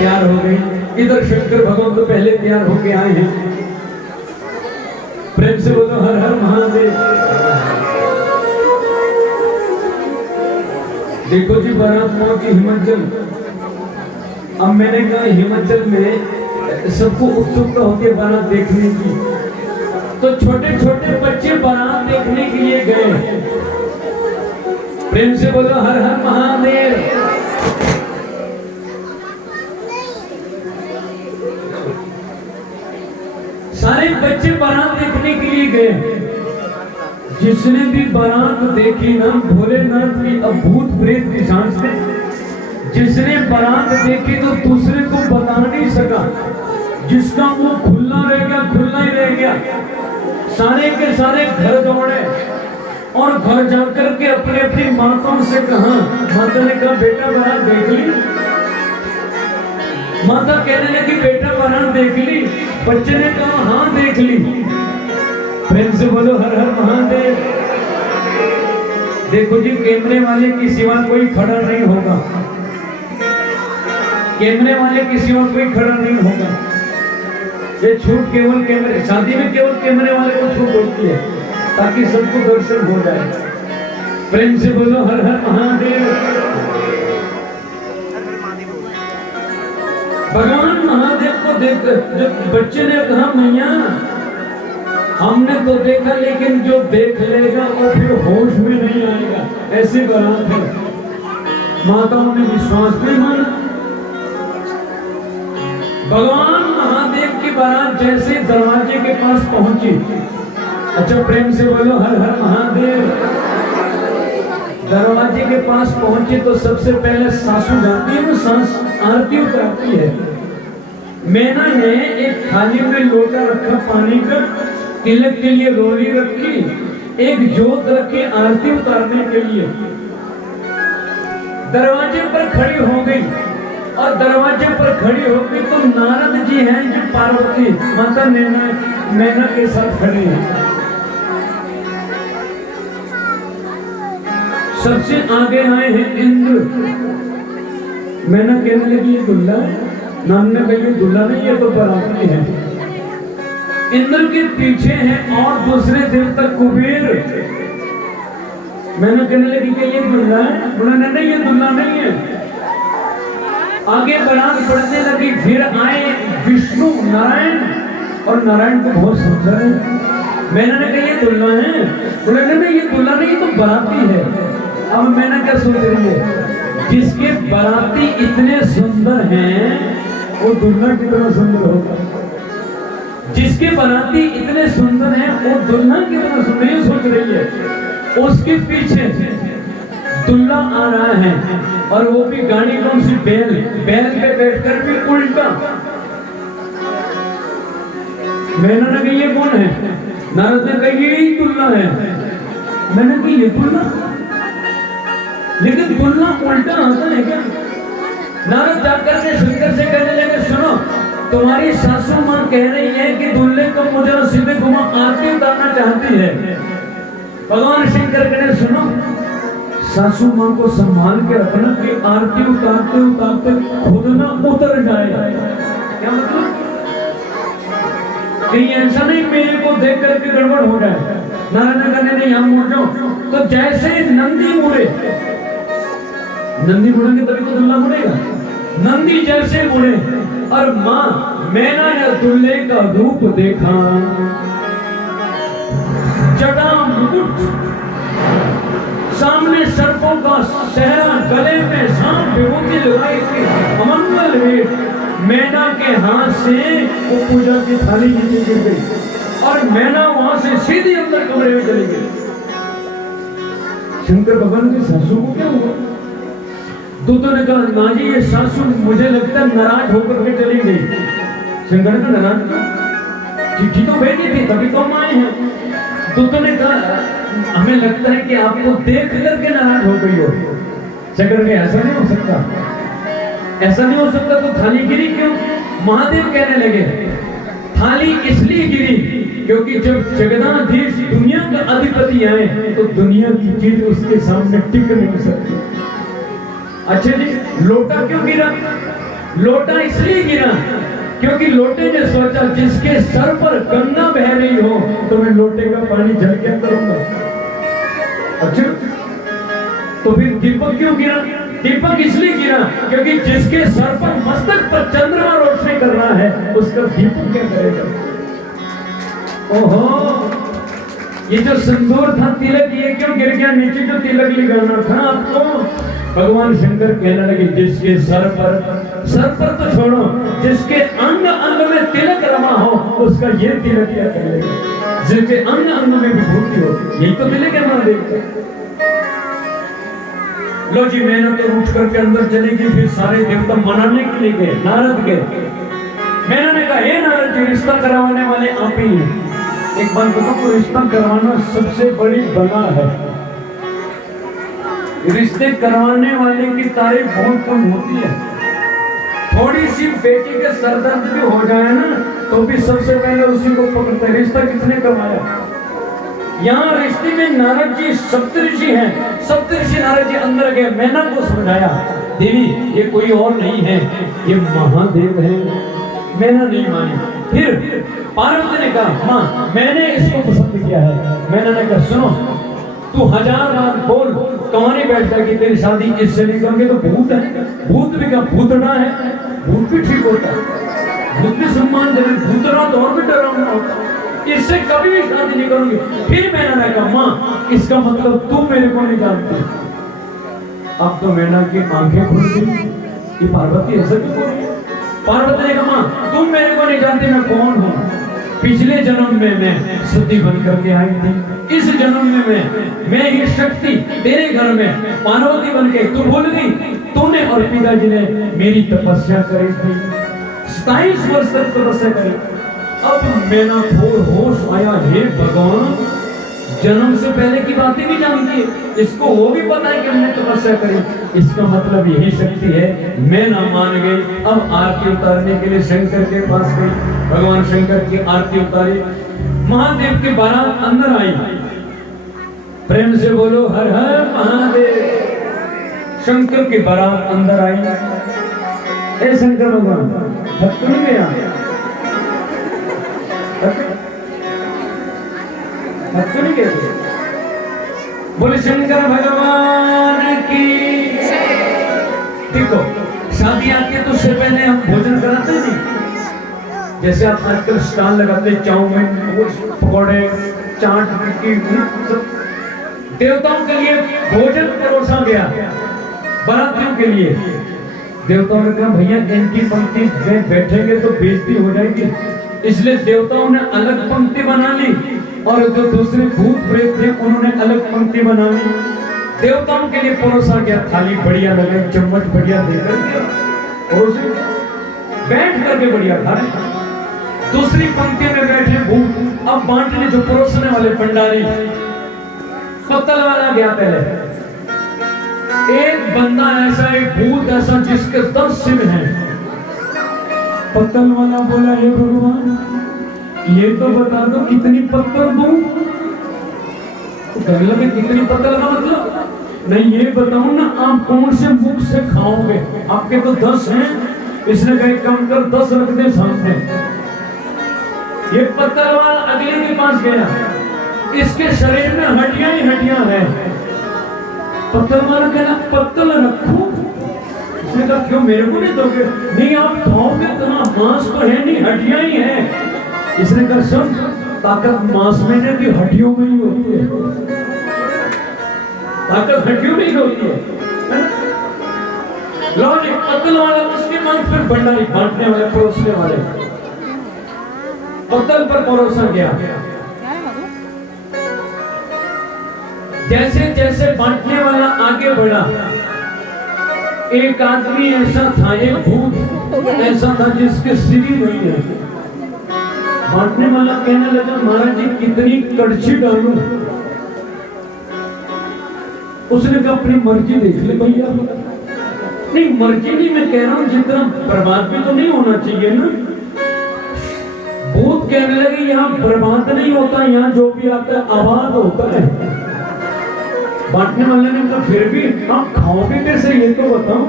तैयार हो गई। इधर शंकर भगवान तो पहले तैयार होके आए हैं। प्रेम से बोलो हर हर महादेव। देखो जी बारात पहुंची हिमाचल। अब मैंने कहा हिमाचल में सबको उत्सुकता होती है बारात देखने की, तो छोटे छोटे बच्चे बारात देखने के लिए गए। प्रेम से बोलो हर हर महादेव। सारे बच्चे बारात देखने के लिए गए। जिसने भी बारात देखी ना, भोलेनाथ की अभूत प्रेत की सांस से, जिसने बारात देखी तो दूसरे को बता नहीं सका। जिसका मुंह खुला रह गया, खुला ही रह गया। सारे के सारे घर दौड़े और घर जाकर के अपने अपनी माताओं से कहा। माता ने कहा बेटा बारात देख ली? माता कहने लगी बेटा बारात देख ली? बच्चे ने कहा हाँ देख ली। प्रेम से बोलो हर हर महादेव। देखो जी कैमरे वाले की सिवा कोई खड़ा नहीं होगा। कैमरे वाले की सिवा कोई खड़ा नहीं होगा। ये छूट केवल कैमरे, शादी में केवल कैमरे वाले को छूट होती है ताकि सबको दर्शन हो जाए। प्रेम से बोलो हर हर महादेव। भगवान महादेव को देखकर जब बच्चे ने कहा मैया हमने तो देखा लेकिन जो देख लेगा वो फिर होश में नहीं आएगा, ऐसी बारात है। माताओं ने विश्वास नहीं माना। भगवान महादेव की बारात जैसे दरवाजे के पास पहुंची। अच्छा प्रेम से बोलो हर हर महादेव। दरवाजे के पास पहुंची तो सबसे पहले सासू जाती है, वो सास आरती उतारती है। मैना ने एक थाली में लोटा रखा पानी का, तिलक के लिए रोली रखी, एक जोत रखी आरती उतारने के लिए। दरवाजे पर खड़ी हो गई और दरवाजे पर खड़ी हो गई तो नारद जी हैं जो पार्वती माता मैना के साथ खड़े हैं। सबसे आगे आए हैं इंद्र। मैना कहने लगी ये दुल्ला है? नाम ने कहा ये दुल्ला नहीं, ये तो बराती है। इंद्र के पीछे हैं और दूसरे देवता कुबेर। मैंने कहने लगी कि ये दुल्ला है? बोला नहीं ये दुल्ला नहीं है। आगे बारात बढ़ने लगी। फिर आए विष्णु नारायण और नारायण को बहुत सुंदर है। मैंने कहा ये दुल्ला है? बोला नहीं ये दुल्ला नहीं, तो बराती है। अब मैंने क्या सोच रही है, जिसके बराती इतने सुंदर हैं वो दुल्हा कितना सुंदर होगा। जिसके बराती इतने सुंदर हैं वो दुल्हा कितना सुंदर, ये सोच रही है। उसके पीछे दुल्हा आ रहा है और वो भी गाड़ी कौन सी, बैल पे बैठकर भी उल्टा। मैंने कहा ये कौन है? नारद ने कहा यही दुल्हा है। मैंने कहा ये दुल्हा, लेकिन दुल्हा उल्टा आता है क्या? नारद जाकर के शंकर से कहने लगे सुनो तुम्हारी सासू माँ कह रही है कि दुल्हे को मुझे सीधे घुमा आरती उतारना चाहती है। भगवान शंकर कहने सुनो सासू माँ को संभाल के रखना कि आरती उतारते उतारते खुद ना उतर जाए। क्या मतलब? कहीं ऐसा नहीं मेरे को देख करके गड़बड़ हो जाए। नारायण कहने नहीं हम मुड़ जाओ। तो जैसे नंदी मुड़े, नंदी मुड़ेंगे तभी तो दुल्हा मुड़ेगा। नंदी जैसे मुड़े और माँ मैना ने दुल्हे का रूप देखा। जटा मुकुट, सामने सर्पों का सहरा, गले में सांप विभूति लगाई थी, अमंगल वेश। मैना के हाथ से वो पूजा की थाली नीचे गिर गई और मैना वहां से सीधी अंदर कमरे में चली गई। शंकर भगवान की सासू को क्या हुआ? दूतों ने कहा माँ जी ये सासू मुझे लगता है नाराज होकर के चली गई। शंकर ने नाराज क्यों? चिट्ठी तो भेजी थी तभी तो हम आए हैं। दूतों ने कहा हमें लगता है कि आपको देख करके नाराज हो गई हो। शंकर ने ऐसा नहीं हो सकता, ऐसा नहीं हो सकता। तो थाली गिरी क्यों? महादेव कहने लगे थाली इसलिए गिरी क्योंकि जब जगन्नाथधीश दुनिया का अधिपति आए तो दुनिया की चीज उसके सामने टिक नहीं सकती। अच्छा जी लोटा क्यों गिरा? लोटा इसलिए गिरा क्योंकि लोटे ने सोचा जिसके सर पर गंगा बह रही हो तो मैं लोटे का पानी जल क्या करूंगा। अच्छा, तो फिर दीपक क्यों गिरा? दीपक इसलिए गिरा क्योंकि जिसके सर पर मस्तक पर चंद्रमा रोशनी कर रहा है उसका दीपक क्या करेगा। ओहो, ये जो सिंदूर था, तिलक, ये क्यों गिर गया नीचे? जो तिलक लगाना था आपको, भगवान शंकर कहने लगे जिसके सर पर तो छोड़ो, जिसके अंग अंग में तिलक रमा हो उसका ये तिलक क्या करेगा। जिसके अंग अंग में विभूति हो, यही तो तिलक है महादेव। लो जी, मैंने तो उठ करके अंदर चलेगी, फिर सारे देवता मनाने के लिए गए, नारद गए। मैंने कहा हे नारद जी, रिश्ता करवाने वाले आप ही हैं। एक बात बताओ, रिश्ता करवाना सबसे बड़ी बला है। रिश्ते करवाने वाले की तारीफ बहुत कम होती है। थोड़ी सी बेटी के सरदर्द भी हो जाए ना तो भी सबसे पहले उसी को पकड़ते हैं, रिश्ता किसने करवाया। यहाँ रिश्ते में नारद जी सप्तऋषि हैं। सप्तऋषि नारद जी अंदर गए, मैना को समझाया, देवी ये कोई और नहीं है, ये महादेव है। मैना नहीं मानी। फिर पार्वती ने कहा माँ मैंने इसको पसंद किया है। मैंने ने कहा सुनो, तू 1000 बार बोल, कहानी बैठ जाएगी, तेरी शादी इससे नहीं करेंगे तो भूत है। भूत भी क्या, भूतड़ा है, भूत भी ठीक होता है, भूत भी सम्मानजनक, भूतड़ा तो और भी डरावना होता है, इससे कभी भी शादी नहीं करूंगी। फिर मैंने कहा माँ इसका मतलब तुम मेरे को नहीं जानती। अब तो मैना की आंखें खुल गई कि पार्वती ऐसा क्यों बोल रही है। पार्वती ने कहा माँ तुम मेरे को नहीं जानती मैं कौन हूँ। पिछले जन्म में मैं सती बन करके आई थी, इस जन्म में मैं ये शक्ति तेरे घर में पार्वती बन के तू भूल गई। तूने और पिताजी ने मेरी तपस्या करी थी, 27 वर्ष तक तपस्या करी। अब मैना होश आया, हे भगवान जन्म से पहले की बातें भी जानती है, इसको वो भी पता है कि हमने तपस्या करी। इसका मतलब यही शक्ति है। मैं ना मान गई। अब आरती उतारने के लिए शंकर के पास गई, भगवान शंकर की आरती उतारी। महादेव की बारात अंदर आई। प्रेम से बोलो हर हर महादेव। शंकर की बारात अंदर आई। ए शंकर भगवान थक नहीं गया? नहीं गए? बोले शंकर भगवान की। देखो शादी आती है तो उससे पहले हम भोजन कराते नहीं। जैसे आप आजकल स्टॉल लगाते, चाउमीन, पकौड़े, चाट, टिक्की, देवताओं के लिए भोजन परोसा गया। बारातियों के लिए देवताओं ने कहा भैया इनकी पंक्ति में बैठेंगे तो बेइज्जती हो जाएगी, इसलिए देवताओं ने अलग पंक्ति बना ली और जो दूसरे भूत प्रेत थे उन्होंने अलग पंक्ति बना ली। देवताओं के लिए परोसा गया, थाली बढ़िया लगे, चम्मच बढ़िया देकर और उसे बैठ करके बढ़िया खाए। दूसरी पंक्ति में बैठे भूत। अब बांटने जो परोसने वाले भंडारी, पत्तल वाला गया पहले। एक बंदा ऐसा, एक भूत ऐसा जिसके 10 सिर हैं। पत्तल वाला बोला हे भगवान ये तो बता दो कितनी पत्तल दूं। तो कहने लगे कितनी पत्तल का मतलब नहीं, ये बताओ ना आप कौन से मुख से खाओगे, आपके तो 10 हैं। इसने कहा कम कर 10 रख दे सामने। ये पत्तल वाला अगले के पास गया, इसके शरीर में हड्डियां ही हड्डियां हैं। पत्तल वाला कहना पत्तल रखो। इसने कहा क्यों मेरे को नहीं दोगे? नहीं आप खाओगे तो मांस तो है नहीं, हड्डियां ही है। इसने कहा सुन, ताकत मांस में नहीं भी हड्डियों में ही होती है, ताकत हड्डियों में ही होती है। लो जी पत्तल वाला, उसके मांग फिर भंडारी, बांटने वाले, परोसने वाले, पत्तल पर परोसा गया। जैसे जैसे बांटने वाला आगे बढ़ा, एक आदमी ऐसा था, एक भूत ऐसा था जिसके सिर ही नहीं है। बांटने वाला कहने लगा महाराज जी कितनी कड़छी डालूं? उसने कहा अपनी मर्जी देख ले भैया। नहीं मर्जी नहीं, मैं कह रहा हूं जितना बर्बाद भी तो नहीं होना चाहिए ना। भूत कहने लगे यहाँ बर्बाद नहीं होता, यहाँ जो भी आता है आबाद होता है। बांटने वाले ने कहा फिर भी आप खाओगे कैसे ये तो बताओ।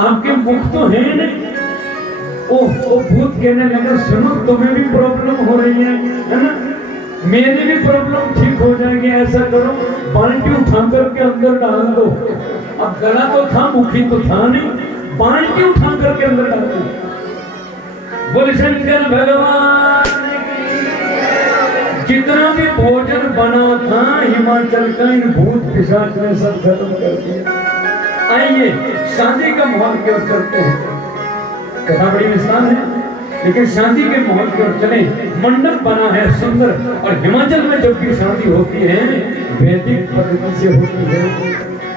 आपके मुख तो है नहीं। ओ भूत कहने लगा सुनो तुम्हें भी प्रॉब्लम हो रही है ना, मेरी भी प्रॉब्लम ठीक हो जाएगी। ऐसा करो बाल्टी उठा करके अंदर डाल दो। अब गला तो था मुखी तो था नहीं, बाल्टी उठा करके अंदर डाल दो। बोले शंकर भगवान जितना भी भोजन बना था हिमाचल का इन भूत पिशाच ने सब खत्म कर दिया। आइए शादी का माहौल की ओर चलते हैं। कथा बड़ी विशाल है लेकिन शादी के माहौल की ओर चले। मंडप बना है सुंदर, और हिमाचल में जब भी शादी होती है वैदिक पद्धति से होती है।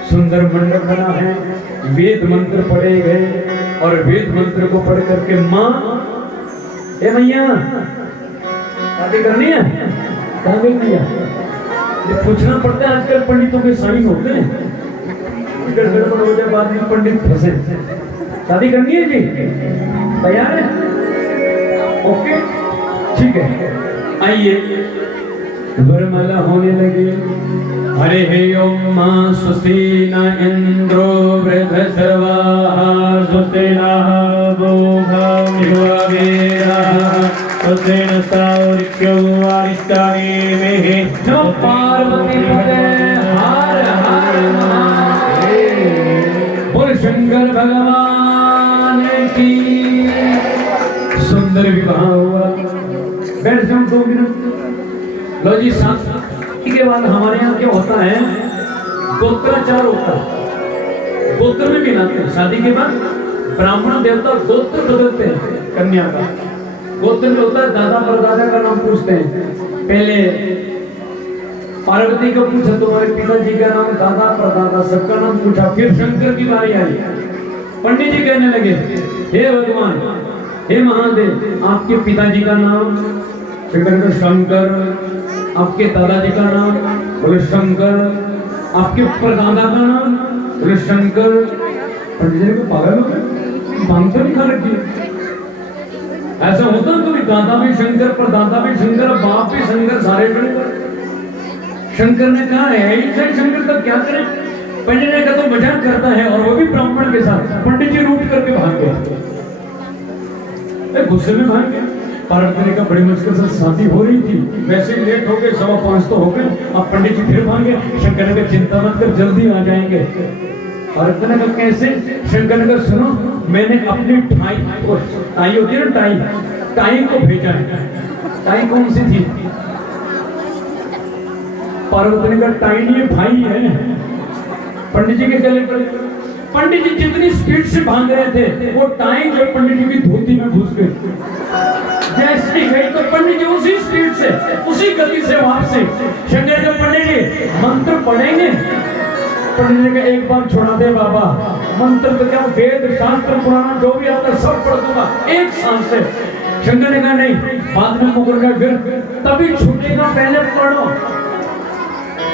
सुंदर मंडप बना है, वेद मंत्र पढ़े गए, और वेद मंत्र को पढ़ करके माँ ए भैया शादी करनी है, कहाँ गई भैया? ये पूछना पड़ता है। आजकल पंडितों के साइन होते हैं, गड़बड़ हो जाए बाद में पंडित फंसे। शादी करनी है जी, तैयार है? ओके ठीक है। आइए वरमाला होने लगे। हरे हे ओम मां स्वस्ति न इंद्रो वृद्धश्रवाः स्वस्ति नः पूषा विश्ववेदाः स्वस्ति नस्तार्क्ष्यो अरिष्टानेमिः। नमः पार्वती पते हर हर महादेव। बोल शंकर भगवान की। सुंदर विवाह हुआ। बैठ जाओ 2 मिनट। लो जी शादी के बाद हमारे यहाँ क्या होता है, गोत्राचार होता है। गोत्र में मिलाते हैं। शादी के बाद ब्राह्मण देवता गोत्र बदलते हैं कन्या का। गोत्र में होता है दादा परदादा का नाम पूछते हैं। पहले पार्वती को पूछा तुम्हारे पिताजी का नाम, दादा परदादा सबका नाम पूछा। फिर शंकर की बारी आई। पंडित जी कहने लगे हे भगवान हे महादेव आपके पिताजी का नाम, शंकर शंकर। आपके दादाजी का नाम, बोले शंकर। आपके परदादा का नाम, बोले शंकर। पंडित जी को पागल हो गए, भांग तो नहीं खा रखी। ऐसा होता है कभी दादा भी शंकर, परदादा भी शंकर, बाप भी शंकर, सारे शंकर। शंकर ने कहा है शंकर तब क्या करें? पंडित ने कहा तो मजाक करता है, और वो भी ब्राह्मण के साथ। पंडित जी रूठ करके भाग गए, गुस्से में भाग गए। पार्वती ने कहा बड़ी मुश्किल से शादी हो रही थी, वैसे ही लेट हो गए, 5:15 तो हो गए। अब पंडित जी फिर भागे। शंकर ने कहा चिंता मत कर जल्दी आ जाएंगे। पार्वती ने कहा कैसे? शंकर ने कहा सुनो मैंने अपनी टाई होती है ना, टाई को भेजा है। टाई कौन सी थी? पार्वती ने कहा टाई नहीं भाई है। पंडित जी के गले पर पंडित जी जितनी स्पीड से भाग रहे थे वो टाई जो पंडित जी की धोती में घुस गई। जैसे गई तो पंडित जी उसी स्पीड से उसी गति से वापसी। शंकर के पंडित जी मंत्र पढ़ेंगे। पंडित जी का एक बार छोड़ा दे बाबा, मंत्र तो क्या वेद शास्त्र पुराण जो भी आता सब पढ़ दूंगा एक सांस से। शंकर ने कहा नहीं बाद में मुकर गए, फिर तभी छूटेगा, पहले पढ़ो।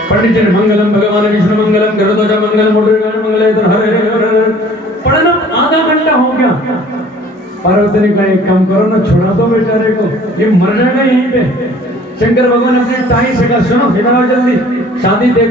पंडित जी ने मंगलम भगवान विष्णु मंगलम गरुड़ मंगलम मंगल हरे पढ़ना आधा घंटा हो गया। पार्वती ने कहा एक काम करो ना, छोड़ा दो बेचारे को, ये मर जाएगा यहीं पे। शंकर भगवान अपने टाई से कहा सुनो जल्दी शादी देखो।